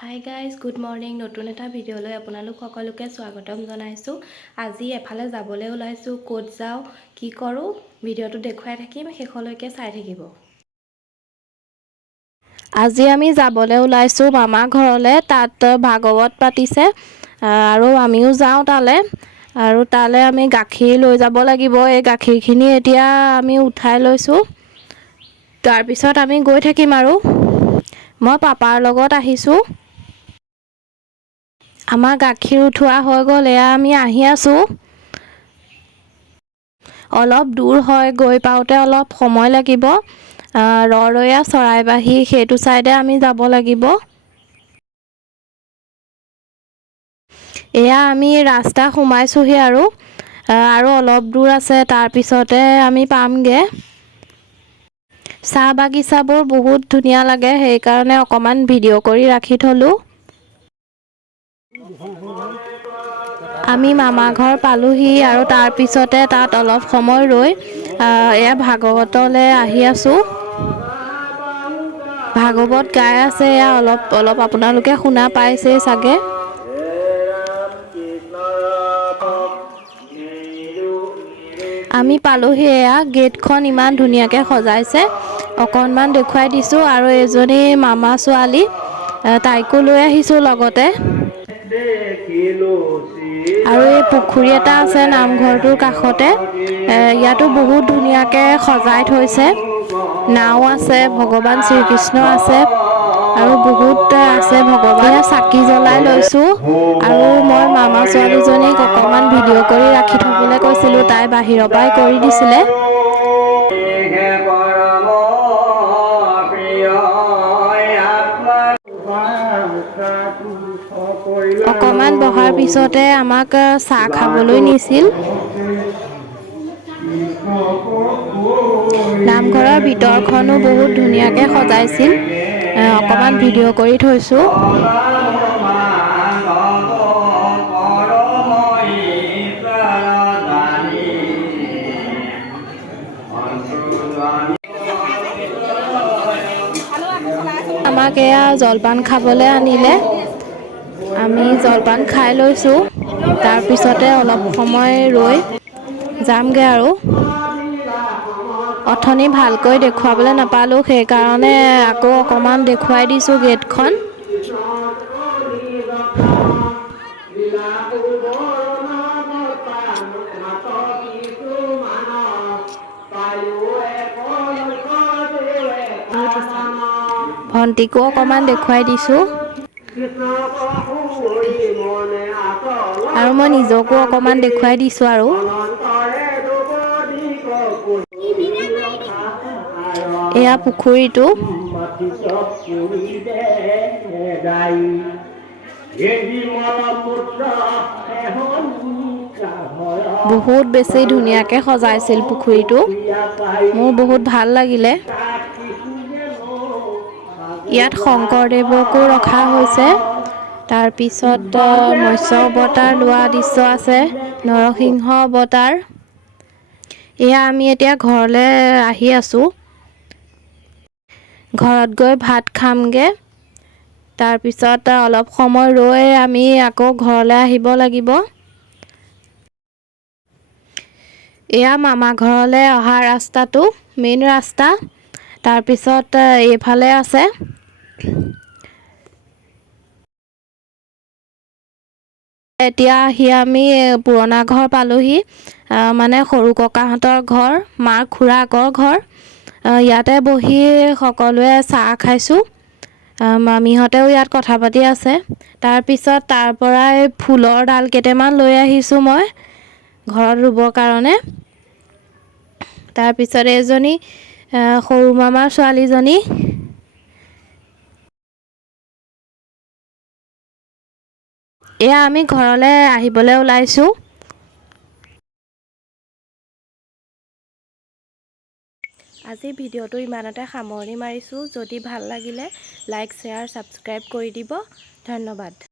Hi guys, good morning. নতুন এটা ভিডিঅ'লৈ আপোনালোক সকলোকে স্বাগতম জনাইছোঁ। আজি এফালে যাবলৈ ওলাইছোঁ। ক'ত যাওঁ, কি কৰোঁ, ভিডিঅ'টো দেখুৱাই থাকিম, শেষলৈকে চাই থাকিব। আজি আমি যাবলৈ ওলাইছোঁ মামা ঘৰলৈ। তাত ভাগৱত পাতিছে আৰু আমিও যাওঁ তালৈ। আৰু তালৈ আমি গাখীৰ লৈ যাব লাগিব। এই গাখীৰখিনি এতিয়া আমি উঠাই লৈছোঁ। তাৰপিছত আমি গৈ থাকিম আৰু। মই পাপাৰ লগত আহিছোঁ। আমাৰ গাখীৰ উঠোৱা হৈ গ'ল। এয়া আমি আহি আছোঁ। অলপ দূৰ হয়, গৈ পাওঁতে অলপ সময় লাগিব। ৰৰৈয়া চৰাইবাহী সেইটো চাইডে আমি যাব লাগিব। এয়া আমি ৰাস্তা সোমাইছোঁহি আৰু অলপ দূৰ আছে, তাৰপিছতে আমি পামগৈ। চাহ বাগিচাবোৰ বহুত ধুনীয়া লাগে, সেইকাৰণে অকণমান ভিডিঅ' কৰি ৰাখি থলোঁ। আমি মামা ঘৰ পালোঁহি আৰু তাৰপিছতে তাত অলপ সময় ৰৈ এয়া ভাগৱতলৈ আহি আছোঁ। ভাগৱত গাই আছে, এয়া অলপ আপোনালোকে শুনা পাইছেই চাগে। আমি পালোঁহি। এয়া গেটখন ইমান ধুনীয়াকৈ সজাইছে। অকণমান দেখুৱাই দিছোঁ। আৰু এজনী মামা ছোৱালী, তাইকো লৈ আহিছোঁ লগতে। আৰু এই পুখুৰী এটা আছে নামঘৰটোৰ কাষতে। ইয়াতো বহুত ধুনীয়াকৈ সজাই থৈছে। নাও আছে, ভগৱান শ্ৰীকৃষ্ণ আছে আৰু বহুত আছে ভগৱান। চাকি জ্বলাই লৈছোঁ আৰু মই মামা ছোৱালীজনীক অকণমান ভিডিঅ' কৰি ৰাখি থ'বলৈ কৈছিলোঁ। তাই বাহিৰৰ পৰাই কৰি দিছিলে। অকণমান বহাৰ পিছতে আমাক চাহ খাবলৈ নিছিল। নামঘৰৰ ভিতৰখনো বহুত ধুনীয়াকৈ সজাইছিল। অকণমান ভিডিঅ' কৰি থৈছোঁ। আমাক এয়া জলপান খাবলৈ আনিলে। আমি জলপান খাই লৈছোঁ। তাৰপিছতে অলপ সময় ৰৈ যামগৈ আৰু। অথনি ভালকৈ দেখুৱাবলৈ নাপালোঁ, সেইকাৰণে আকৌ অকণমান দেখুৱাই দিছোঁ গেটখন। ভণ্টিকো অকণমান দেখুৱাই দিছোঁ। আৰু মই নিজকো অকণমান দেখুৱাই দিছোঁ আৰু। এয়া পুখুৰীটো। বহুত বেছি ধুনীয়াকৈ সজাইছিল পুখুৰীটো। মোৰ বহুত ভাল লাগিলে। ইয়াত শংকৰদেৱকো ৰখা হৈছে। তাৰপিছত মৎস্য অৱতাৰ লোৱা দৃশ্য আছে, নৰসিংহ অৱতাৰ। এয়া আমি এতিয়া ঘৰলৈ আহি আছোঁ। ঘৰত গৈ ভাত খামগৈ। তাৰপিছত অলপ সময় ৰৈ আমি আকৌ ঘৰলৈ আহিব লাগিব। এয়া মামা ঘৰলৈ অহা ৰাস্তাটো, মেইন ৰাস্তা। তাৰপিছত এইফালে আছে। এতিয়া আহি আমি পুৰণা ঘৰ পালোঁহি, মানে সৰু ককাহঁতৰ ঘৰ, মাৰ খুৰাকৰ ঘৰ। ইয়াতে বহি সকলোৱে চাহ খাইছোঁ। মামীহঁতেও ইয়াত কথা পাতি আছে। তাৰপিছত তাৰ পৰাই ফুলৰ ডাল কেইটামান লৈ আহিছোঁ মই ঘৰত ৰুবৰ কাৰণে। তাৰপিছত এজনী সৰু মামাৰ ছোৱালীজনী। এয়া আমি ঘৰলৈ আহিবলৈ ওলাইছোঁ। আজি ভিডিঅ'টো ইমানতে সামৰণি মাৰিছোঁ। যদি ভাল লাগিলে লাইক, শ্বেয়াৰ, ছাবস্ক্ৰাইব কৰি দিব। ধন্যবাদ।